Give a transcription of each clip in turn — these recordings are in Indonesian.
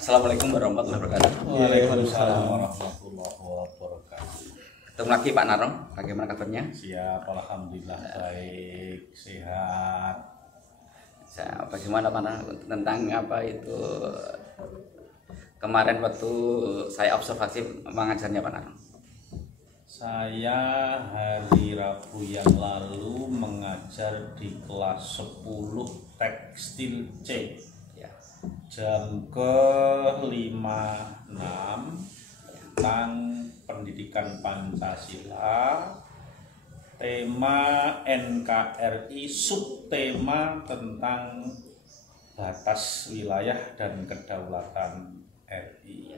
Assalamualaikum warahmatullahi wabarakatuh. Waalaikumsalam warahmatullahi wabarakatuh. Ketemu lagi Pak Narong, bagaimana kabarnya? Siap, alhamdulillah baik, sehat. Bagaimana Pak Narong tentang apa itu kemarin waktu saya observasi mengajarnya Pak Narong? Saya hari Rabu yang lalu mengajar di kelas 10 tekstil C. Ya. Jam ke-56 tentang pendidikan Pancasila, tema NKRI, subtema tentang batas wilayah dan kedaulatan RI.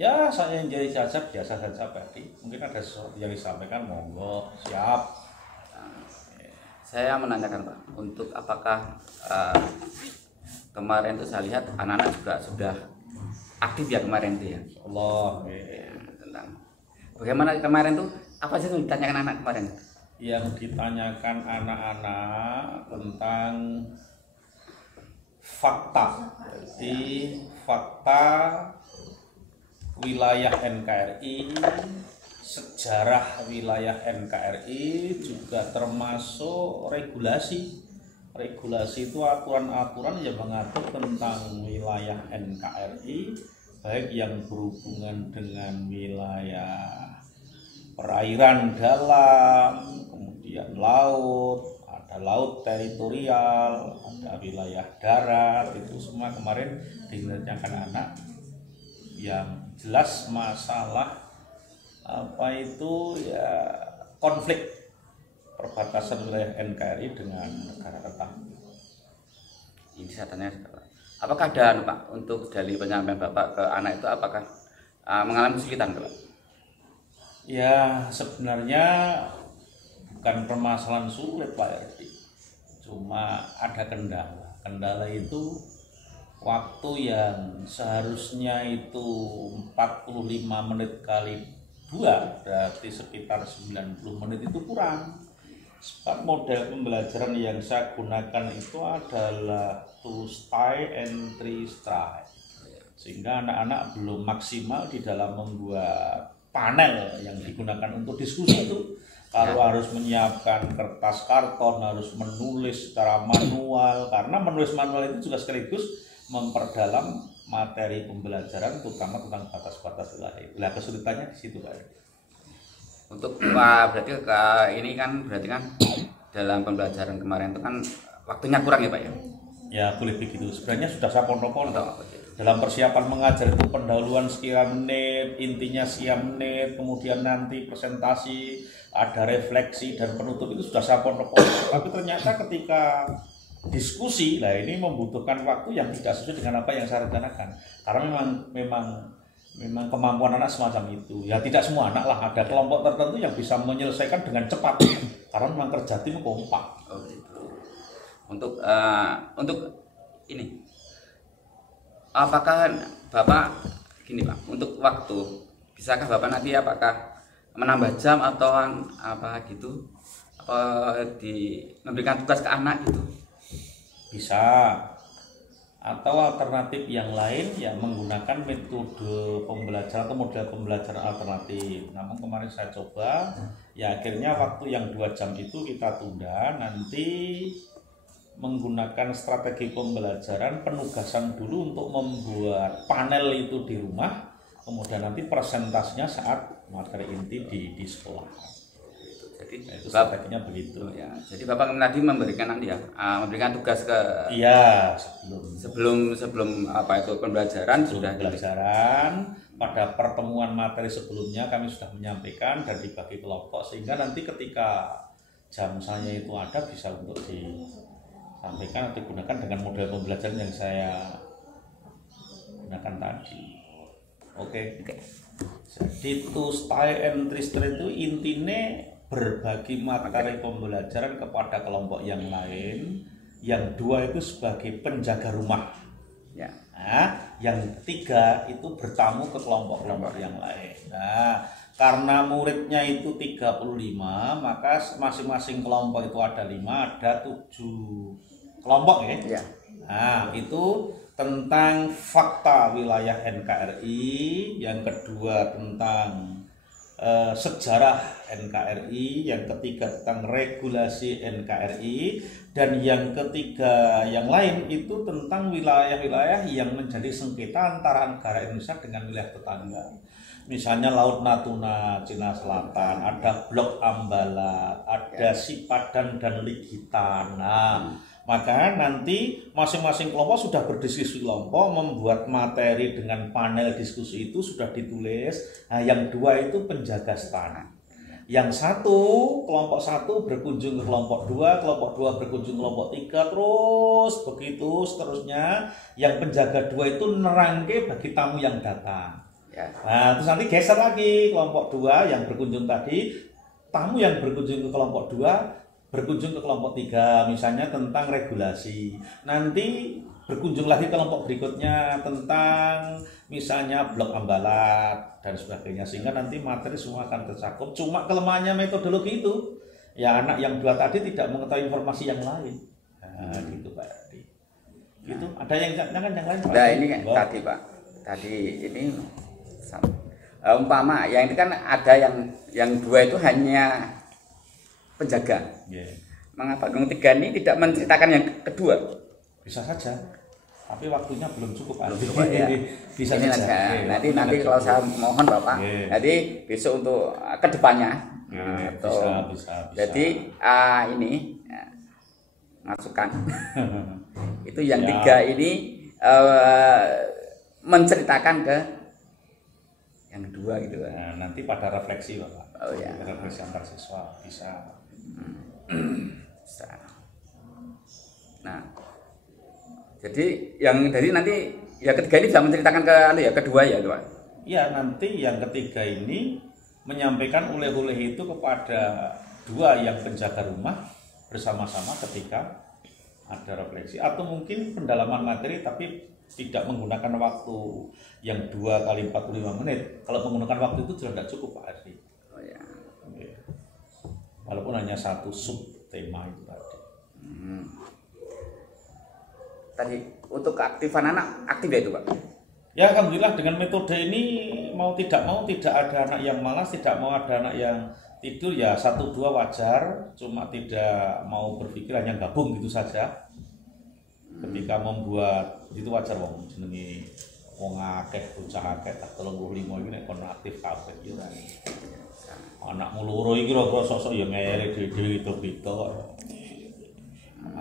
Ya, saya yang jadi saja biasa saja Pak. Mungkin ada sesuatu yang disampaikan, monggo, siap. Saya menanyakan Pak, untuk apakah kemarin itu saya lihat anak-anak juga sudah aktif ya kemarin itu ya. Allah. Ya, tentang bagaimana kemarin tuh apa sih yang ditanyakan anak kemarin? Yang ditanyakan anak-anak tentang fakta. Jadi fakta wilayah NKRI, sejarah wilayah NKRI, juga termasuk regulasi. Regulasi itu aturan-aturan yang mengatur tentang wilayah NKRI, baik yang berhubungan dengan wilayah perairan dalam, kemudian laut, ada laut teritorial, ada wilayah darat, itu semua kemarin ditanyakan anak. Yang jelas masalah apa itu ya konflik perbatasan wilayah NKRI dengan negara tetangga. Ini saya tanya, apakah ada Pak untuk dari penyampaian Bapak ke anak itu apakah mengalami kesulitan Pak? Ya sebenarnya bukan permasalahan sulit Pak Erdi, cuma ada kendala. Kendala itu waktu yang seharusnya itu 45 menit kali 2 berarti sekitar 90 menit itu kurang. Sebab model pembelajaran yang saya gunakan itu adalah two style and three strike, sehingga anak-anak belum maksimal di dalam membuat panel yang digunakan untuk diskusi itu. Kalau harus menyiapkan kertas karton, harus menulis secara manual, karena menulis manual itu juga sekaligus memperdalam materi pembelajaran terutama tentang batas-batas wilayah. Nah, kesulitannya di situ Pak. Untuk berarti ini kan berarti kan dalam pembelajaran kemarin itu kan waktunya kurang ya Pak ya? Ya boleh begitu. Sebenarnya sudah saya pondok-pondok. Dalam persiapan mengajar itu pendahuluan sekian menit, intinya sekian menit, kemudian nanti presentasi, ada refleksi dan penutup itu sudah saya pondok-pondok. Tapi ternyata ketika diskusi, lah ini membutuhkan waktu yang tidak sesuai dengan apa yang saya rencanakan. Karena memang kemampuan anak semacam itu. Ya tidak semua anak lah, ada kelompok tertentu yang bisa menyelesaikan dengan cepat. Karena memang kerja tim kompak. Oh gitu. Untuk ini, apakah Bapak gini Pak, untuk waktu bisakah Bapak nanti apakah menambah jam atau apa gitu, memberikan tugas ke anak gitu? Bisa, atau alternatif yang lain ya menggunakan metode pembelajaran atau model pembelajaran alternatif. Namun kemarin saya coba ya akhirnya waktu yang 2 jam itu kita tunda, nanti menggunakan strategi pembelajaran penugasan dulu untuk membuat panel itu di rumah, kemudian nanti presentasinya saat materi inti di sekolah. Jadi itu strateginya begitu ya. Jadi Bapak tadi memberikan memberikan tugas ke sebelum apa itu pembelajaran sudah pembelajaran pada pertemuan materi sebelumnya kami sudah menyampaikan dan dibagi kelompok, sehingga nanti ketika jam saya itu ada bisa untuk disampaikan atau digunakan dengan model pembelajaran yang saya gunakan tadi. Oke. Jadi two style and three strike itu intinya berbagi materi pembelajaran kepada kelompok yang lain. Yang 2 itu sebagai penjaga rumah ya. Nah, yang 3 itu bertamu ke kelompok-kelompok yang lain. Nah, karena muridnya itu 35, maka masing-masing kelompok itu ada 5, ada 7 kelompok ya. Nah, itu tentang fakta wilayah NKRI, yang kedua tentang sejarah NKRI, yang ketiga tentang regulasi NKRI, dan yang ketiga yang lain itu tentang wilayah-wilayah yang menjadi sengketa antara negara Indonesia dengan wilayah tetangga. Misalnya Laut Natuna, Cina Selatan, ada Blok Ambalat, ada Sipadan dan Ligitan. Nah, maka nanti masing-masing kelompok sudah berdiskusi kelompok, membuat materi dengan panel diskusi itu sudah ditulis. Nah, yang dua itu penjaga stan. Yang satu, kelompok satu berkunjung ke kelompok dua berkunjung ke kelompok tiga, terus begitu seterusnya. Yang penjaga dua itu nerangke bagi tamu yang datang. Nah, terus nanti geser lagi kelompok dua yang berkunjung tadi, tamu yang berkunjung ke kelompok dua berkunjung ke kelompok tiga, misalnya tentang regulasi. Nanti berkunjung lagi ke kelompok berikutnya tentang misalnya Blok Ambalat dan sebagainya, sehingga nanti materi semua akan tercakup. Cuma kelemahannya metodologi itu, ya anak yang dua tadi tidak mengetahui informasi yang lain. Nah, gitu Pak. Itu ada yang jangan yang lain Pak. Nah, ini tadi Pak. Tadi ini umpama yang ini kan ada yang dua itu hanya penjaga. Mengapa yang tiga ini tidak menceritakan yang kedua? Bisa saja, tapi waktunya belum cukup. Ya. Bisa ini saja. Nanti kalau saya mohon Bapak, nanti besok untuk kedepannya. Bisa. Jadi ini masukan itu yang tiga ini menceritakan ke yang kedua gitu. Nah, nanti pada refleksi Bapak. Oh ya. Refleksi antar siswa bisa. Nah, jadi yang dari nanti ya ketiga ini bisa menceritakan ke kedua ya Pak. Ya, nanti yang ketiga ini menyampaikan oleh-oleh itu kepada dua yang penjaga rumah bersama-sama ketika ada refleksi, atau mungkin pendalaman materi tapi tidak menggunakan waktu yang 2 kali 45 menit. Kalau menggunakan waktu itu sudah tidak cukup Pak Ardi. Oh ya. Walaupun hanya satu sub tema itu tadi. Tadi untuk keaktifan anak aktif ya itu Pak? Ya alhamdulillah dengan metode ini mau tidak ada anak yang malas, tidak mau ada anak yang tidur, ya 1-2 wajar, cuma tidak mau berpikir hanya gabung gitu saja. Ketika membuat itu wajar wong jenenge wong akeh bocah akeh tak 35 iki nek kon aktif kabeh iki ora. Anakmu loro iki kira sosok ya ngere dhewe gitu-gitu kok.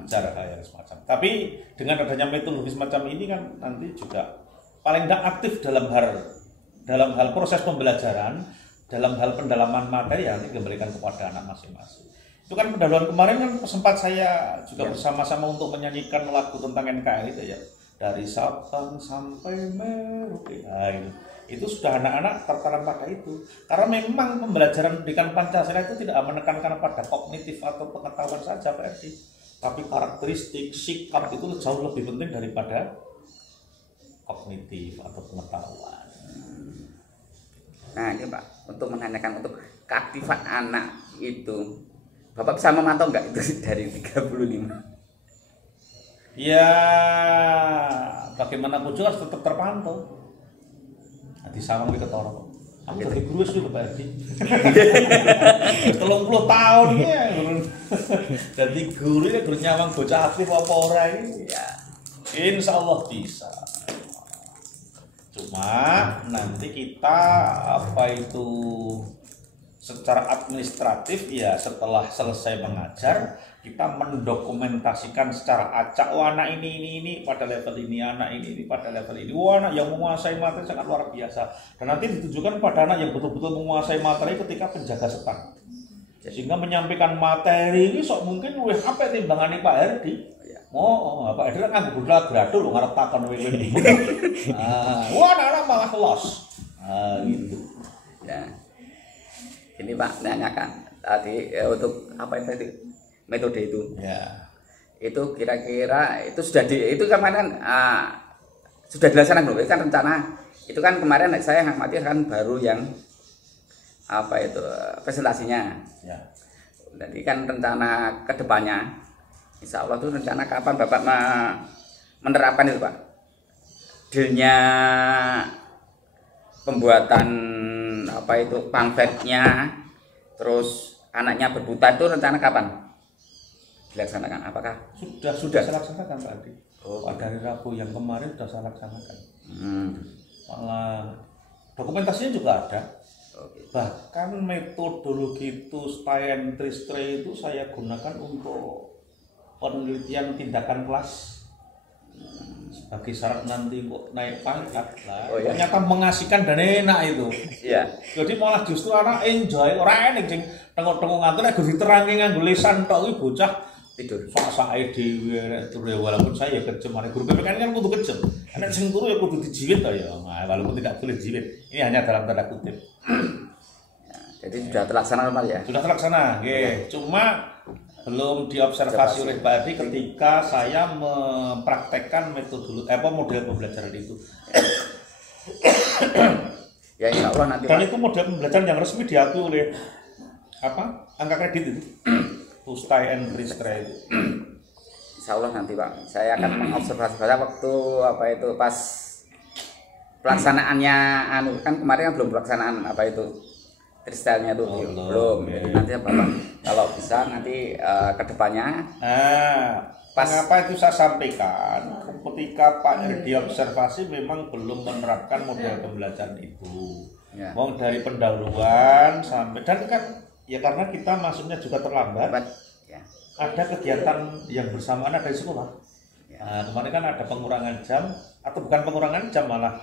Ajar kayak semacam. Tapi dengan adanya metodologi semacam ini kan nanti juga paling tidak aktif dalam hal proses pembelajaran, dalam hal pendalaman materi, ya nanti dikembalikan kepada anak masing-masing. Itu kan pendahuluan kemarin kan sempat saya juga bersama-sama untuk menyanyikan lagu tentang NKRI itu ya, dari Sabang sampai Merauke. Nah, itu sudah anak-anak tertanam pada itu, karena memang pembelajaran pendidikan Pancasila itu tidak menekankan pada kognitif atau pengetahuan saja Pak Erdi, tapi karakteristik, sikap itu jauh lebih penting daripada kognitif atau pengetahuan. Nah ini Pak, untuk menanyakan untuk keaktifan anak itu, Bapak bisa memantau nggak itu dari 35? Ya, bagaimanapun juga harus tetap terpantau. Nanti sama di ketoro. Aku dari guru itu Pak Erdi. 30 tahun ya. Jadi guru ya guru nyawang bocah aktif apa ora ini? Ya, insya Allah bisa. Cuma nanti kita secara administratif ya setelah selesai mengajar kita mendokumentasikan secara acak, anak ini pada level ini, anak ini pada level ini, anak yang menguasai materi sangat luar biasa, dan nanti ditujukan pada anak yang betul-betul menguasai materi ketika penjaga setan, sehingga menyampaikan materi ini sok mungkin lebih apa timbangan Pak Herdi. Pak Herdi kan nganggo grado lho ngarep takon wewe niku. Anak-anak malah los. Gitu. Ya. Ini Pak nanyakan tadi untuk apa itu tadi metode itu? Ya. Itu kira-kira itu sudah itu kemarin sudah dilaksanakan belum? Itu kan rencana. Itu kan kemarin saya ngamati kan baru yang apa itu presentasinya. Ya. Jadi kan rencana kedepannya, Insya Allah itu rencana kapan Bapak menerapkan itu Pak. Dealnya pembuatan apa itu pamfletnya, terus anaknya berbuta itu rencana kapan dilaksanakan? Apakah sudah saya laksanakan Pak Adi? Oh, Pada hari Rabu yang kemarin sudah saya laksanakan. hmm. Malah dokumentasinya juga ada. Oke. Bahkan metodologi itu stay and tray itu saya gunakan untuk penelitian tindakan kelas sebagai syarat nanti kok naik pangkat lah. Oh, iya. Ternyata mengasihkan dan enak itu. Iya. Jadi malah justru anak enjoy, orang enak sing tengok-tengok ngantuk nek gue diterangi nganggo lisan tok kuwi bocah Tidur. sak-sake dhewe nek turu ya walaupun saya kejem, guru PPKN kan kudu kejem. Nek sing turu ya kudu dijiwit to ya, walaupun tidak boleh jiwit. Ini hanya dalam tanda kutip. Jadi sudah terlaksana normal ya? Sudah terlaksana, nggih. Cuma belum diobservasi oleh Pak Adi ketika saya mempraktekkan metodologi model pembelajaran itu. Ya insya Allah nanti Dan Pak. itu model pembelajaran yang resmi diakui oleh angka kredit itu. Stay and Tray itu. Insya Allah nanti Pak. Saya akan mengobservasi pada waktu apa itu pas pelaksanaannya kan kemarin kan belum pelaksanaan apa itu freestyle-nya tuh belum. Jadi nanti Bapak kalau bisa nanti ke depannya Mengapa itu saya sampaikan ketika Pak Erdi observasi memang belum menerapkan model pembelajaran itu. Ya. Mau dari pendahuluan sampai dan kan ya karena kita masuknya juga terlambat. Ya. Ada kegiatan yang bersamaan ada di sekolah. Ya. Nah, kemarin kan ada pengurangan jam atau bukan pengurangan jam malah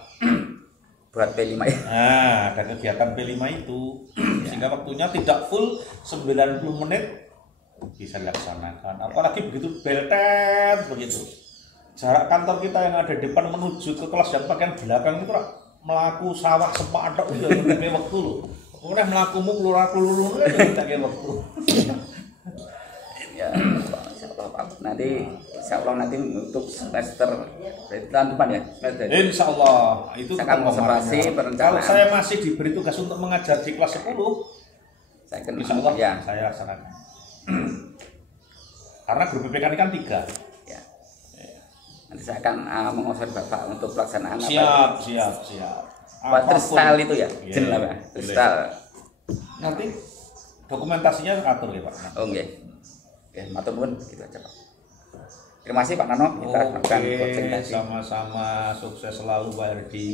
Buat P5 ya. nah, ada kegiatan P5 itu sehingga waktunya tidak full 90 menit bisa dilaksanakan. Apalagi begitu beltet begitu. Jarak kantor kita yang ada di depan menuju ke kelas yang bagian belakang itu melaku sawah sepadak udah kayak waktu loh. Kemudian melakumu keluar kita kayak waktu. Ya, insya Allah Pak. Nanti insya Allah nanti untuk semester tahun depan ya. Insya Allah itu saya akan observasi perencanaan. Kalau saya masih diberi tugas untuk mengajar di kelas 10, Saya akan insya Allah ya. saya laksanakan. Karena grup PPKN kan 3. Ya. Nanti saya akan mengobservasi Bapak untuk pelaksanaan Siap. Apa freestyle itu ya? Iya, Jeneng apa? Freestyle. Nanti dokumentasinya atur ya Pak. Oh nggih. Ya, matur nuwun gitu aja Pak. Terima kasih Pak Nano, kita akan coaching Oke, tadi. sama-sama sukses selalu Pak Erdi.